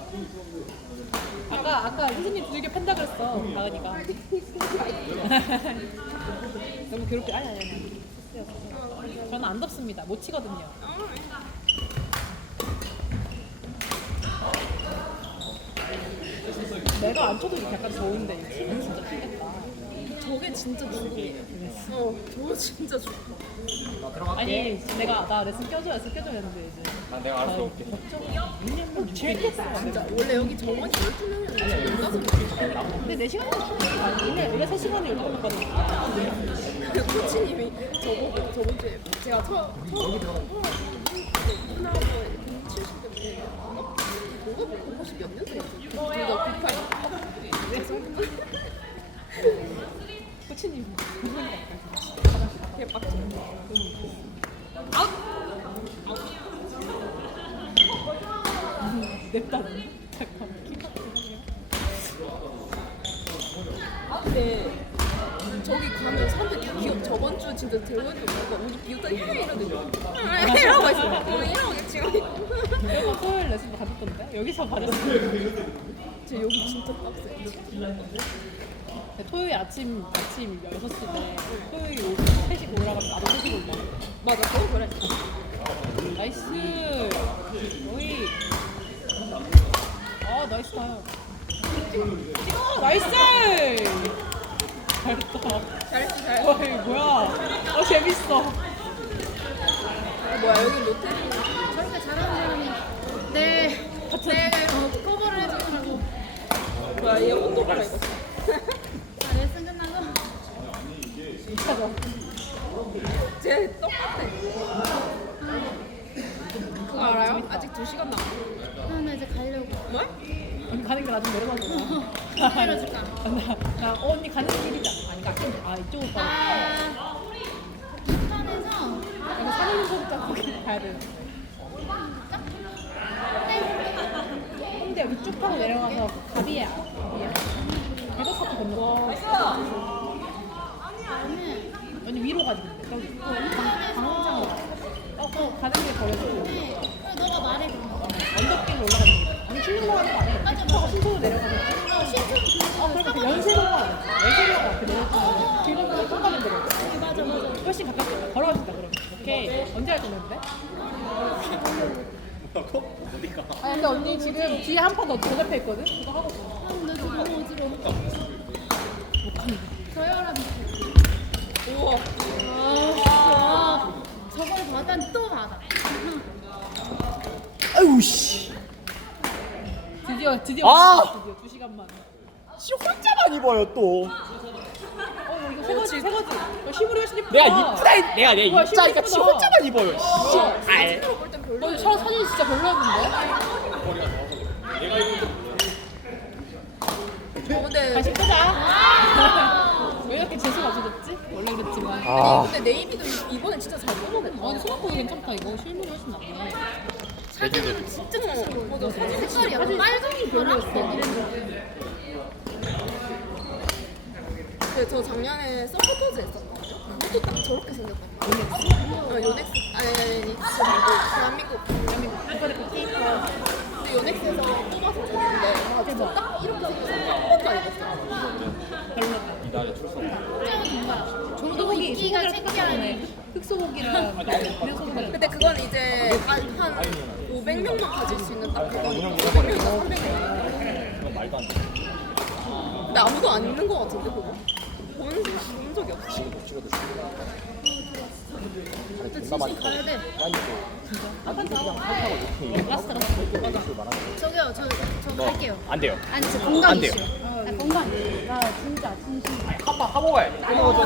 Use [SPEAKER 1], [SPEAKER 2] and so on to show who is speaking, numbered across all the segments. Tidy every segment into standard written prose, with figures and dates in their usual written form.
[SPEAKER 1] 아까 선생님 두들겨 팬다 그랬어. 나은이가. 너무 괴롭게 아니. 저는 안 덥습니다. 못 치거든요. 내가 안 쳐도 이렇게 약간 더운데 치면 진짜 피겠다.
[SPEAKER 2] 저게 진짜 중국이에요. 저거 진짜 중국.
[SPEAKER 1] 아니 나 레슨 껴줘야 했는데 이제
[SPEAKER 3] 내가 알아서 볼게.
[SPEAKER 1] 6년만 재밌겠어.
[SPEAKER 2] 진짜 원래 여기 정원이 12명이었는데 15명.
[SPEAKER 1] 근데 4시간이면 충분해. 원래 3시간에 12명거든.
[SPEAKER 2] 그 코치님이 저번 주에 제가 처음 끝나고 70대 뭐가 150 몇 년생이었어? 둘다 98.
[SPEAKER 1] 코치님
[SPEAKER 2] 개빡쳐.
[SPEAKER 1] 냅다. 잠깐만.
[SPEAKER 2] 근데 저기 가면 사람들 다 귀엽. 저번 주 진짜 대원이 오빠가 우리 비웃다 이러더니 이러고 있어. 이러고 지금.
[SPEAKER 1] 내가 토요일 레슨도 가졌던데? 여기서 받았어.
[SPEAKER 2] 저 여기 진짜 빡세.
[SPEAKER 1] 토요일 아침 6시인데 토요일 오후 3시 올라가면 나도 3시 올라.
[SPEAKER 2] 맞아, 그거 그래.
[SPEAKER 1] 나이스. 어이. 나이스 타요. 찍어. 나이스. 잘했다.
[SPEAKER 2] 잘했어.
[SPEAKER 1] 어이 뭐야. 재밌어.
[SPEAKER 2] 뭐야, 여기 롯데?
[SPEAKER 4] 저렇게 잘하는 사람이 내 커버를 해주더라고.
[SPEAKER 2] 뭐야, 얘 온도가 입었어.
[SPEAKER 4] 자, 레슨 끝나고
[SPEAKER 2] 쟤 똑같아. 그거 알아요? 아직 2시간 남았어.
[SPEAKER 4] 나 이제 가려고.
[SPEAKER 2] 뭐?
[SPEAKER 1] 언니 가는 게 나 좀 내려놔줘.
[SPEAKER 4] 내려줄까?
[SPEAKER 1] 언니 가는 길이다. 아니 이쪽으로 가.
[SPEAKER 4] 북한에서
[SPEAKER 1] 그래서 사무소부터 거기 가야 돼. 근데 위쪽 타고 내려가서 가비야. 대덕사태 건너. 언니 위로 가지 근데 저기. 광원장으로. 가는 길 거려서.
[SPEAKER 4] 너가 말해 그럼.
[SPEAKER 1] 언덕길로 올라가는 길. 아니 신림로 가는 거 아니야?
[SPEAKER 4] 맞아.
[SPEAKER 1] 신소로 내려가는 거. 그러니까 그 연세로가 연세로가 그 내려가는 길건너서 또 가면 되거든.
[SPEAKER 4] 맞아.
[SPEAKER 1] 훨씬 가깝겠다. 걸어가겠다 그러면. 오케이. 언제 할 건데?
[SPEAKER 3] 어디가?
[SPEAKER 1] 근데 언니 지금 뒤에 한 판 더 옆에 있거든? 그거 하고 있어.
[SPEAKER 4] 나 지금 너무 어지러워. 저혈압.
[SPEAKER 2] 우와.
[SPEAKER 4] 저번에 받았는데 또 받아.
[SPEAKER 3] 아유 씨.
[SPEAKER 1] 드디어
[SPEAKER 3] 아!
[SPEAKER 1] 드디어 2시간만.
[SPEAKER 3] 씨 혼자만 입어요 또.
[SPEAKER 1] 이거 새거지. 이거 힘으로 훨씬 예쁘다.
[SPEAKER 3] 내가
[SPEAKER 1] 뭐야,
[SPEAKER 3] 입자니까 씨
[SPEAKER 1] 예쁘다.
[SPEAKER 3] 혼자만 입어요. 씨.
[SPEAKER 2] 사진으로 볼 땐 별로.
[SPEAKER 1] 너 사진 진짜 별로였는데?
[SPEAKER 2] 근데
[SPEAKER 1] 다시 끄자. 왜 이렇게 재수가 없어졌지? 원래 그랬지만.
[SPEAKER 2] 근데 네이비도 이번에 진짜 잘 뽑아냈다.
[SPEAKER 1] 아니 생각보다 괜찮다 이거. 실물이 훨씬 낫네.
[SPEAKER 4] 사진은 진짜 잘 찍어.
[SPEAKER 2] 맞아, 사진
[SPEAKER 4] 색깔이 약간 빨강이 별로였어.
[SPEAKER 2] 저 작년에 서포터즈 했었거든요. 그것도 딱 저렇게 생겼단 말이야. 요넥스 아니 말고 대한민국. 근데 요넥스에서 뽑아서 줬는데 진짜 딱 이렇게 생겨서 한 번도 안 입었어요.
[SPEAKER 1] 조도복이
[SPEAKER 4] 입기가 창피하네.
[SPEAKER 1] 흑소복이랑 그냥 소복이랑.
[SPEAKER 2] 근데 그건 이제 한 500명만 가질 수 있는 딱 그거니까 500명이나 300명.
[SPEAKER 3] 말도 안 돼.
[SPEAKER 2] 근데 아무도 안 입는 거 같은데 그거? 본 적이 없어.
[SPEAKER 4] 또 진심 가야 돼. 저기요, 저 갈게요.
[SPEAKER 3] 안 돼요.
[SPEAKER 4] 아니, 진짜 건강
[SPEAKER 3] 안 돼요.
[SPEAKER 4] 이슈. 나 건강 이슈. 나 진짜 진심.
[SPEAKER 3] 하고 가야 돼. 넣어줘.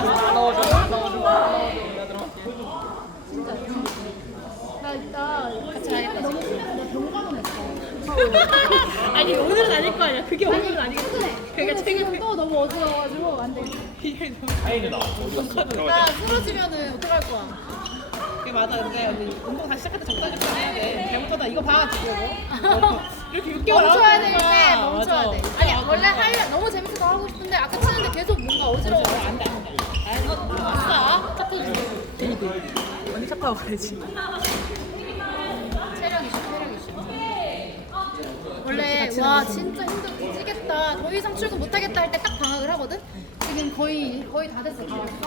[SPEAKER 4] 진짜 진심. 나 같이 가야겠다. 너무 힘들어. 나 병가는 했어.
[SPEAKER 1] 아니 오늘은 아닐 거 아니야. 그게 오늘은 아니겠지.
[SPEAKER 4] 그러니까 지금 또 너무 어지러워가지고 안 돼.
[SPEAKER 3] 아이 누나.
[SPEAKER 4] 나 쓰러지면은 어떡할 거야?
[SPEAKER 1] 그게 맞아. 근데 언니 운동 다시 시작할 때 적당히 해야 돼. 잘못하다 이거 봐 지금. 이렇게 6개월
[SPEAKER 4] 멈춰야 될 때 멈춰야 돼. 아니 원래 너무 재밌어서 하고 싶은데 아까 치는데 계속 뭔가 어지러워.
[SPEAKER 1] 안돼. 아싸. 착해주고. 언니 착하고 가야지.
[SPEAKER 4] 체력 이슈. 원래 와 진짜 힘들겠다. 더 이상 출근 못하겠다 할 때 딱 방학을 하거든. 지금 거의 다 됐어. 다 왔어.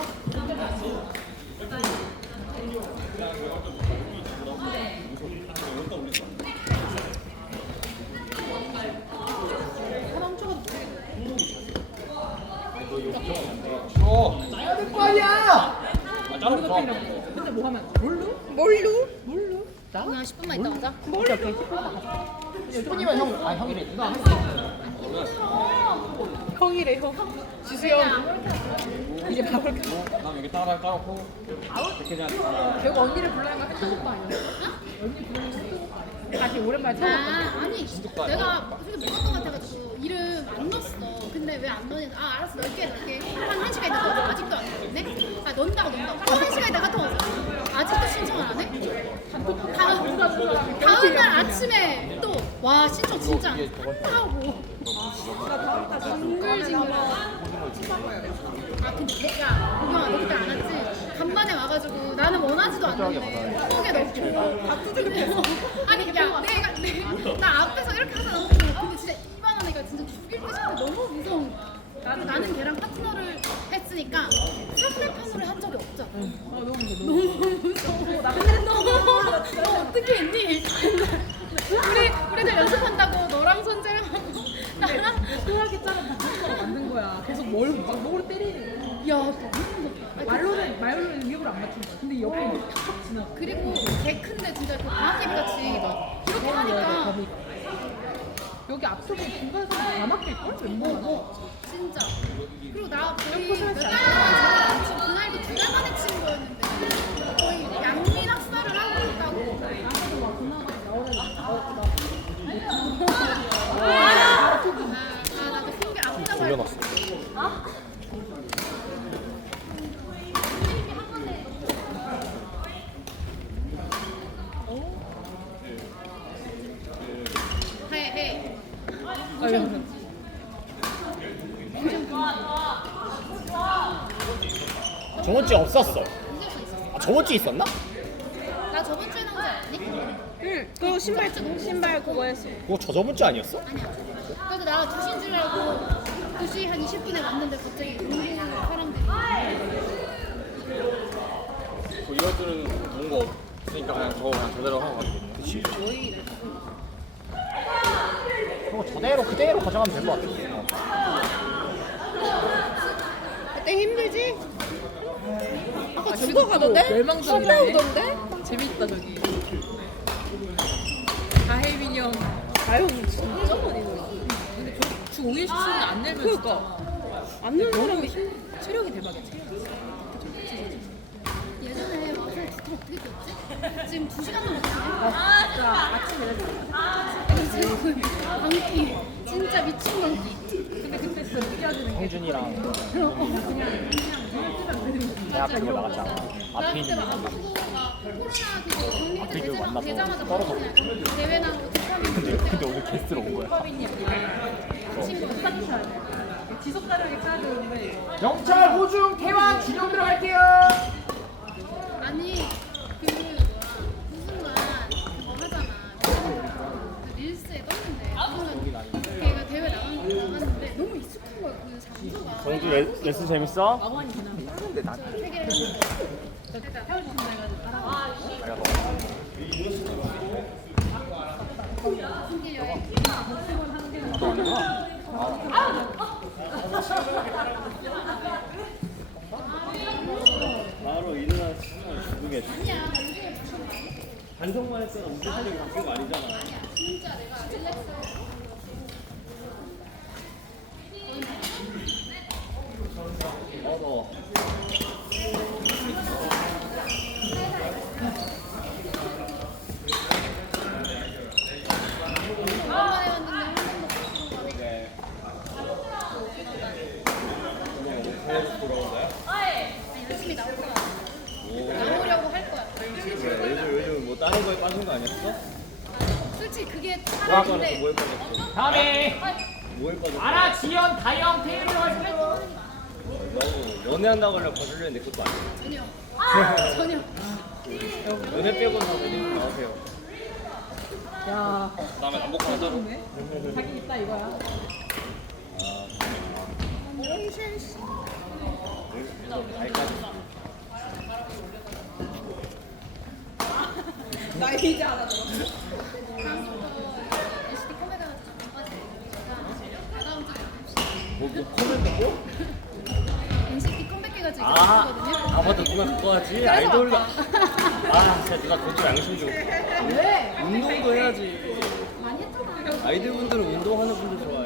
[SPEAKER 4] 사람 추가
[SPEAKER 3] 짜야 될 거 아니야. 아 짜는 거.
[SPEAKER 1] 맨날 뭐 하면 뭘로?
[SPEAKER 2] 뭘로?
[SPEAKER 4] 그냥 10분만 있다 가자.
[SPEAKER 1] 오케이 오케이.
[SPEAKER 3] 10분이면 형, 아 형이래. 누나
[SPEAKER 1] 형이래 형. 지수 형. 이제 밥을
[SPEAKER 3] 난 여기 따라 따놓고 이렇게 그냥
[SPEAKER 1] 결국 언니를 불러낸 건 혜택 오빠 아니야? 언니 불러낸 건 혜택 오빠 아니야? 다시 오랜만에 처음 봤어.
[SPEAKER 4] 아니 내가 솔직히 못할 것 같아가지고 이름 안 넣었어. 근데 왜 안 넣었냐? 아 알았어 넣을게. 한 1시간 있다 또 아직도 안 넣었네? 아 넣는다고 또 1시간 있다 카톡 왔어. 아직도 신청을 안 해? 다음 날 아침에 또 와 신청 진짜 한다고 징글징글하고. 아 근데 야 보경아 너 그때 안 왔지? 간만에 와가지고 나는 원하지도 않는데 한국에 넣고 밥투정해서 아니 야 나 앞에서 이렇게 하잖아. 근데 진짜 이만한 애가 진짜 죽일 듯이 하는데 너무 무서운 거야. 나는 걔랑 파트너를 했으니까 상대편으로 한 적이 없잖아.
[SPEAKER 1] 너무 무서워.
[SPEAKER 4] 나 근데 너 어떻게 했니? 우리들 연습한다고 너랑 손재랑하고 나랑
[SPEAKER 1] 소화기 짜는 방송처럼 만든 거야. 계속 목으로 때리는 거야.
[SPEAKER 4] 야 너무 무섭다.
[SPEAKER 1] 말로는 위협을 안 맞춘 거야. 근데 옆에 막 탁탁 지나가.
[SPEAKER 4] 그리고 개 큰데 진짜 그 방학개비 같이 막 이렇게 하니까
[SPEAKER 1] 여기 앞쪽에 중간에서 다 막힐걸? 웬만하면.
[SPEAKER 4] 진짜. 그리고 나 거의 몇 달 동안 제가 그날도 2달 만에 친 거였는데 거의 양민 학살을 하고 있다고. 나도 숨게 아프다고 할
[SPEAKER 3] 돌려놨어.
[SPEAKER 4] 해.
[SPEAKER 3] 저번 주에 없었어. 아 저번 주에 있었나?
[SPEAKER 4] 나 저번 주에 나오지 않았니?
[SPEAKER 2] 응. 그리고 신발 그거 했어.
[SPEAKER 3] 그거 저번 주 아니었어?
[SPEAKER 4] 아니야. 그래서 나 2시인 줄 알고 2시 한 20분에 왔는데 갑자기 공부 사람들이
[SPEAKER 3] 이번 주는 뭔가 없으니까 그냥 저대로 하고 가겠네. 그치. 그거 저대로 그대로 가져가면 될 것 같아.
[SPEAKER 2] 그때 힘들지? 아까
[SPEAKER 1] 저기도
[SPEAKER 2] 죽어가던데?
[SPEAKER 1] 멸망전이네.
[SPEAKER 2] 오던데?
[SPEAKER 1] 재밌다 저기. 다혜민이 형.
[SPEAKER 2] 아유 진짜 많이 놀아.
[SPEAKER 1] 근데 주 5일 수는 안 내면
[SPEAKER 2] 그러니까.
[SPEAKER 1] 진짜
[SPEAKER 2] 안 놀
[SPEAKER 1] 너무
[SPEAKER 2] 사람이
[SPEAKER 1] 체력이 대박이야.
[SPEAKER 4] 예전에 와서 두통 어떻게 뛰었지? 지금 2시간 넘었네.
[SPEAKER 1] 아침에
[SPEAKER 4] 지금 광기 진짜 미친 광기.
[SPEAKER 1] 근데 그때 진짜 느껴지는 게
[SPEAKER 3] 형준이랑 대학 그거 나갔잖아.
[SPEAKER 4] 나 그때 막 아프고 막 코로나 그거 격리
[SPEAKER 3] 앞에
[SPEAKER 4] 때
[SPEAKER 3] 그 만나서
[SPEAKER 4] 되자마자
[SPEAKER 3] 떨어져.
[SPEAKER 4] 바로 그냥 대회 나오고 도파민
[SPEAKER 3] 근데 오늘 게스트로 온 거야.
[SPEAKER 4] 친구
[SPEAKER 1] 지속 가능하게 짜야 되는데
[SPEAKER 3] 경찰 호중 태완 진영 들어갈게요.
[SPEAKER 4] 아니 그 무슨 날 그거 하잖아. 그 릴스에 떴는데 그거는 걔가 대회 나갔는데 너무 익숙한 거야. 그 장소가.
[SPEAKER 3] 정주 레슨 재밌어?
[SPEAKER 1] 마관이 그냥
[SPEAKER 3] 근데 나
[SPEAKER 4] 세계를 일단
[SPEAKER 1] 헤어진다 해가지고 알아.
[SPEAKER 3] 내가 너
[SPEAKER 4] 승기 여행.
[SPEAKER 3] 너 아니야?
[SPEAKER 5] 바로 일어나서 죽겠어.
[SPEAKER 4] 아니야.
[SPEAKER 5] 반성만 했잖아. 우리 실력이 바뀐 거 아니잖아.
[SPEAKER 4] 진짜 내가 릴렉스.
[SPEAKER 5] 너
[SPEAKER 4] 오랜만에 왔는데 한 번도 못 들어가네.
[SPEAKER 5] 그래. 그래서 돌아온 거야?
[SPEAKER 4] 아니, 열심히 나올 거야. 나오려고 할 거야.
[SPEAKER 5] 요즘 뭐 다른 거에 빠진 거 아니었어?
[SPEAKER 4] 솔직히 그게
[SPEAKER 5] 뭐에
[SPEAKER 4] 사람인데
[SPEAKER 5] 빠졌어?
[SPEAKER 3] 다음에
[SPEAKER 5] 뭐에 빠졌어?
[SPEAKER 3] 아라 지연 다영 테이블 들어갈게요.
[SPEAKER 5] 너무 연애한다고 하려고 봐주려는데 그것도 아니야.
[SPEAKER 4] 전혀.
[SPEAKER 5] 연애 빼고는 다 어디 나오세요.
[SPEAKER 1] 야,
[SPEAKER 3] 그다음에 남북 하나 따로.
[SPEAKER 1] 자기 있다 이거야.
[SPEAKER 2] 나 이제 하나 더.
[SPEAKER 4] SD 컴백 가서 잠깐 다음 주
[SPEAKER 5] 뭐 코멘트 뭐?
[SPEAKER 4] NCT 컴백해가지고 이제
[SPEAKER 5] 아
[SPEAKER 4] 갔거든요.
[SPEAKER 5] 맞다 누가 그거 하지?
[SPEAKER 4] 그래서
[SPEAKER 5] 아이돌
[SPEAKER 4] 바빠.
[SPEAKER 5] 아 진짜 누가 그것 좀 양심 좀
[SPEAKER 1] 왜?
[SPEAKER 5] 운동도 해야지
[SPEAKER 4] 많이 했잖아.
[SPEAKER 5] 아이돌 분들은 운동하는 분들 좋아